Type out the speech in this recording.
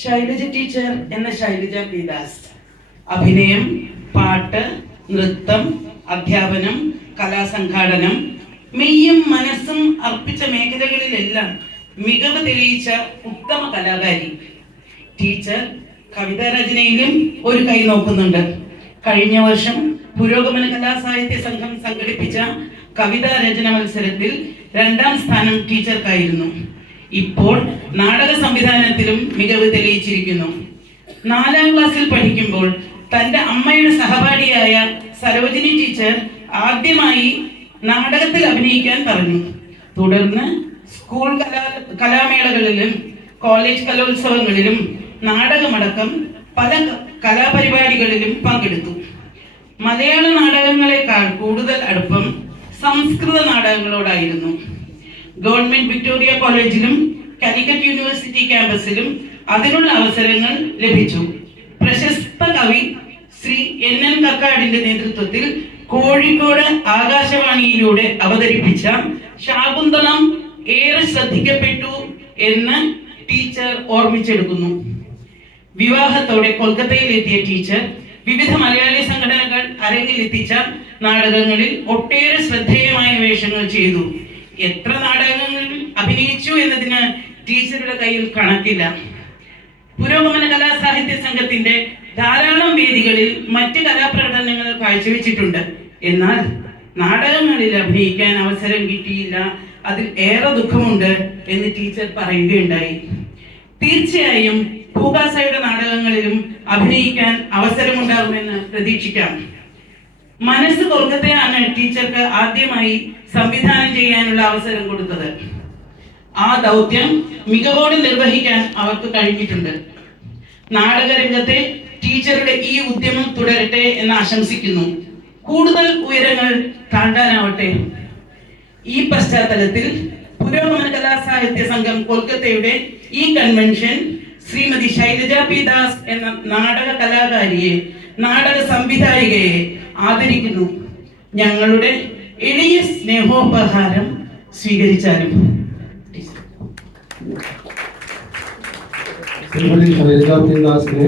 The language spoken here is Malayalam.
ശൈലജ ടീച്ചർ എന്ന ശൈലജ പി ദാസ് അഭിനയം, പാട്ട്, നൃത്തം, അധ്യാപനം, കലാസംഘാടനം, മെയ്യും മനസ്സും അർപ്പിച്ച മേഖലകളിലെല്ലാം മികവ് തെളിയിച്ച ഉത്തമ കലാകാരി. ടീച്ചർ കവിതാരചനയിലും ഒരു കൈ നോക്കുന്നുണ്ട്. കഴിഞ്ഞ വർഷം പുരോഗമന കലാസാഹിത്യ സംഘം സംഘടിപ്പിച്ച കവിതാ രചന മത്സരത്തിൽ 2ാം സ്ഥാനം ടീച്ചർക്കായിരുന്നു. ഇപ്പോൾ നാടക സംവിധാനത്തിലും മികവ് തെളിയിച്ചിരിക്കുന്നു. 4ാം ക്ലാസ്സിൽ പഠിക്കുമ്പോൾ തന്റെ അമ്മയുടെ സഹപാഠിയായ സരോജിനി ടീച്ചർ ആദ്യമായി നാടകത്തിൽ അഭിനയിക്കാൻ പറഞ്ഞു. തുടർന്ന് സ്കൂൾ കലാമേളകളിലും കോളേജ് കലോത്സവങ്ങളിലും നാടകമടക്കം പല കലാപരിപാടികളിലും പങ്കെടുത്തു. മലയാള നാടകങ്ങളെക്കാൾ കൂടുതൽ അടുപ്പം സംസ്കൃത നാടകങ്ങളോടായിരുന്നു. ഗവൺമെന്റ് വിക്ടോറിയ കോളേജിലും കാലിക്കറ്റ് യൂണിവേഴ്സിറ്റി ക്യാമ്പസിലും അതിനുള്ള അവസരങ്ങൾ ലഭിച്ചു. പ്രശസ്ത കവി ശ്രീ NN കക്കാടിന്റെ നേതൃത്വത്തിൽ കോഴിക്കോട് ആകാശവാണിയിലൂടെ അവതരിപ്പിച്ച ശാകുന്തളം ഏറെ ശ്രദ്ധിക്കപ്പെട്ടു എന്ന് ടീച്ചർ ഓർമ്മിച്ചെടുക്കുന്നു. വിവാഹത്തോടെ കൊൽക്കത്തയിലെത്തിയ ടീച്ചർ വിവിധ മലയാളി സംഘടനകൾ അരങ്ങിലെത്തിച്ച നാടകങ്ങളിൽ ഒട്ടേറെ ശ്രദ്ധേയമായ വേഷങ്ങൾ ചെയ്തു. എത്ര നാടകങ്ങളിൽ അഭിനയിച്ചു എന്നതിന് ടീച്ചറുടെ കയ്യിൽ കണക്കില്ല. പുരോഗമന കലാസാഹിത്യ സംഘത്തിന്റെ ധാരാളം വേദികളിൽ മറ്റ് കലാപ്രകടനങ്ങൾ കാഴ്ചവെച്ചിട്ടുണ്ട്. എന്നാൽ നാടകങ്ങളിൽ അഭിനയിക്കാൻ അവസരം കിട്ടിയില്ല, അതിൽ ഏറെ ദുഃഖമുണ്ട് എന്ന് ടീച്ചർ പറയുകയുണ്ടായി. തീർച്ചയായും ഭൂകാസയുടെ നാടകങ്ങളിലും അഭിനയിക്കാൻ അവസരമുണ്ടാകുമെന്ന് പ്രതീക്ഷിക്കാം. മനസ്സ് കൊൽക്കത്തയാണ് ടീച്ചർക്ക് ആദ്യമായി സംവിധാനം ചെയ്യാനുള്ള അവസരം കൊടുത്തത്. ആ ദൗത്യം മികവോടെ നിർവഹിക്കാൻ അവർക്ക് കഴിഞ്ഞിട്ടുണ്ട്. നാടകരംഗത്തെ ടീച്ചറുടെ ഈ ഉദ്യമം തുടരട്ടെ എന്ന് ആശംസിക്കുന്നു. കൂടുതൽ ഉയരങ്ങൾ താണ്ടാനാവട്ടെ. ഈ പശ്ചാത്തലത്തിൽ പുരോഗമന കലാസാഹിത്യ സംഘം കൊൽക്കത്തയുടെ ഈ കൺവെൻഷൻ ശ്രീമതി ശൈലജ പി ദാസ് എന്ന നാടക കലാകാരിയെ, നാടക സംവിധായികയെ ആദരിക്കുന്നു. ഞങ്ങളുടെ എളിയ സ്നേഹോപഹാരം സ്വീകരിച്ചാലും. श्रीमती शैलजा पी दास ने